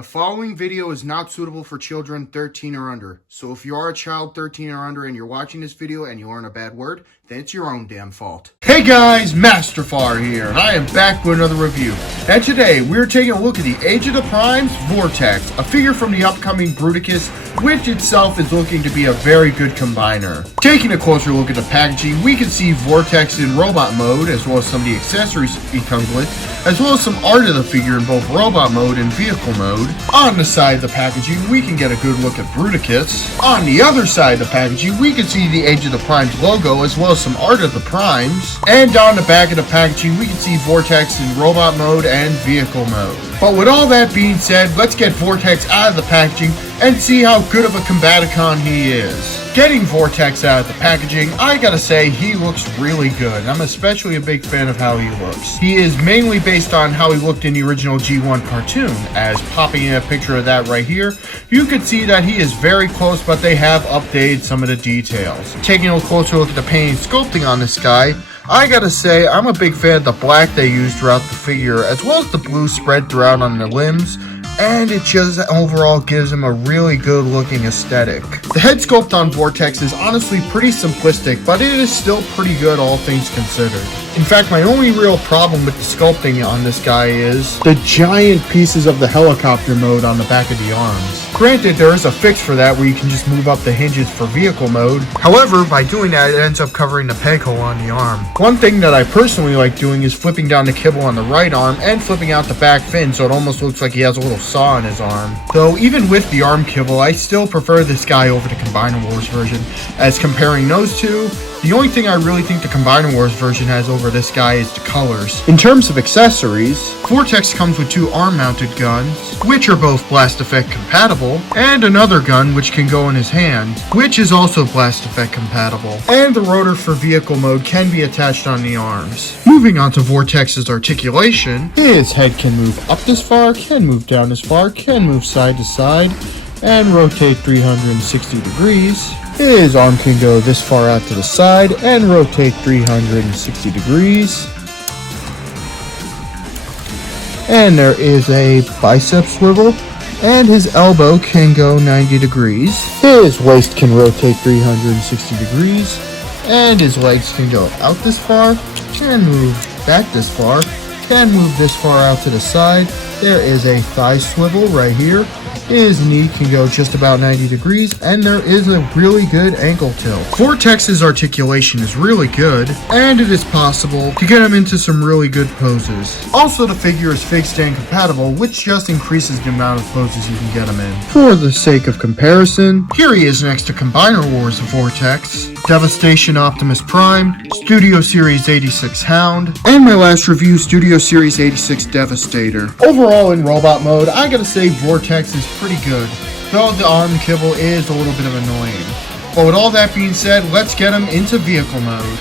The following video is not suitable for children 13 or under. So if you are a child 13 or under and you're watching this video and you learn a bad word, then it's your own damn fault. Hey guys, Master Farr here, and I am back with another review. And today, we're taking a look at the Age of the Prime's Vortex, a figure from the upcoming Bruticus, which itself is looking to be a very good combiner. Taking a closer look at the packaging, we can see Vortex in robot mode, as well as some of the accessories he comes with, as well as some art of the figure in both robot mode and vehicle mode. On the side of the packaging, we can get a good look at Bruticus. On the other side of the packaging, we can see the Age of the Prime's logo, as well as some art of the Primes. And on the back of the packaging, we can see Vortex in robot mode and vehicle mode. But with all that being said, let's get Vortex out of the packaging and see how good of a Combaticon he is. Getting Vortex out of the packaging, I gotta say, he looks really good. I'm especially a big fan of how he looks. He is mainly based on how he looked in the original G1 cartoon, as popping in a picture of that right here, you can see that he is very close, but they have updated some of the details. Taking a closer look at the painting and sculpting on this guy, I gotta say, I'm a big fan of the black they used throughout the figure, as well as the blue spread throughout on the limbs, and it just overall gives him a really good looking aesthetic. The head sculpt on Vortex is honestly pretty simplistic, but it is still pretty good all things considered. In fact, my only real problem with the sculpting on this guy is the giant pieces of the helicopter mode on the back of the arms. Granted, there is a fix for that where you can just move up the hinges for vehicle mode. However, by doing that, it ends up covering the peg hole on the arm. One thing that I personally like doing is flipping down the kibble on the right arm and flipping out the back fin so it almost looks like he has a little saw in his arm. Though even with the arm kibble, I still prefer this guy over the Combiner Wars version, as comparing those two, the only thing I really think the Combiner Wars version has over this guy is the colors. In terms of accessories, Vortex comes with two arm-mounted guns, which are both blast effect compatible, and another gun which can go in his hand, which is also blast effect compatible. And the rotor for vehicle mode can be attached on the arms. Moving on to Vortex's articulation, his head can move up this far, can move down this far, can move side to side, and rotate 360 degrees. His arm can go this far out to the side and rotate 360 degrees. And there is a bicep swivel, and his elbow can go 90 degrees. His waist can rotate 360 degrees, and his legs can go out this far, can move back this far, can move this far out to the side. There is a thigh swivel right here. His knee can go just about 90 degrees, and there is a really good ankle tilt. Vortex's articulation is really good, and it is possible to get him into some really good poses. Also, the figure is fig stand compatible, which just increases the amount of poses you can get him in. For the sake of comparison, here he is next to Combiner Wars Vortex, Devastation Optimus Prime, Studio Series 86 Hound, and my last review, Studio Series 86 Devastator. Overall, in robot mode, I gotta say Vortex is pretty good, though the arm kibble is a little bit of annoying. But with all that being said, let's get him into vehicle mode.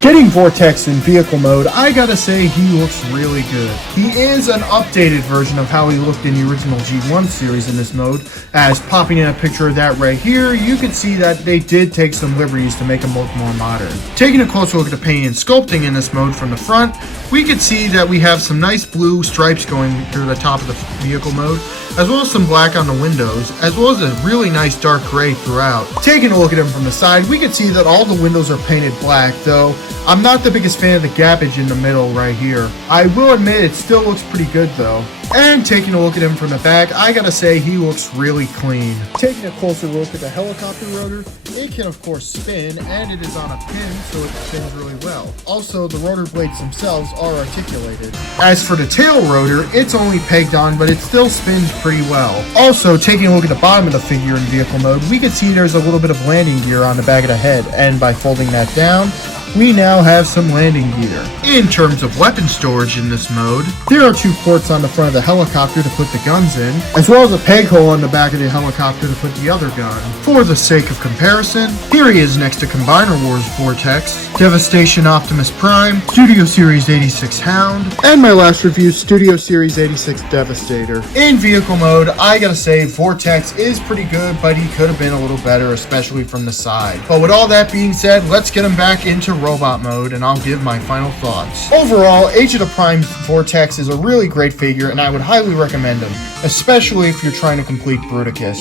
Getting Vortex in vehicle mode, I gotta say he looks really good. He is an updated version of how he looked in the original G1 series in this mode, as popping in a picture of that right here, you can see that they did take some liberties to make him look more modern. Taking a closer look at the painting and sculpting in this mode from the front, we can see that we have some nice blue stripes going through the top of the vehicle mode, as well as some black on the windows, as well as a really nice dark gray throughout. Taking a look at him from the side, we can see that all the windows are painted black, though I'm not the biggest fan of the gappage in the middle right here. I will admit it still looks pretty good though. And taking a look at him from the back, I gotta say he looks really clean. Taking a closer look at the helicopter rotor, it can of course spin, and it is on a pin, so it spins really well. Also, the rotor blades themselves are articulated. As for the tail rotor, it's only pegged on, but it still spins pretty well. Also, taking a look at the bottom of the figure in vehicle mode, we can see there's a little bit of landing gear on the back of the head, and by folding that down, we now have some landing gear. In terms of weapon storage in this mode, there are two ports on the front of the helicopter to put the guns in, as well as a peg hole on the back of the helicopter to put the other gun. For the sake of comparison, here he is next to Combiner Wars Vortex, Devastation Optimus Prime, Studio Series 86 Hound, and my last review, Studio Series 86 Devastator. In vehicle mode, I gotta say Vortex is pretty good, but he could have been a little better, especially from the side. But with all that being said, let's get him back into robot mode, and I'll give my final thoughts. Overall, Age of the Prime Vortex is a really great figure, and I would highly recommend him, especially if you're trying to complete Bruticus.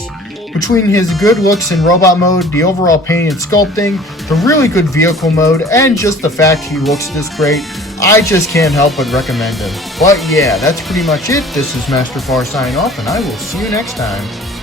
Between his good looks in robot mode, the overall painting and sculpting, the really good vehicle mode, and just the fact he looks this great, I just can't help but recommend him. But yeah, that's pretty much it. This is Master Farr signing off, and I will see you next time.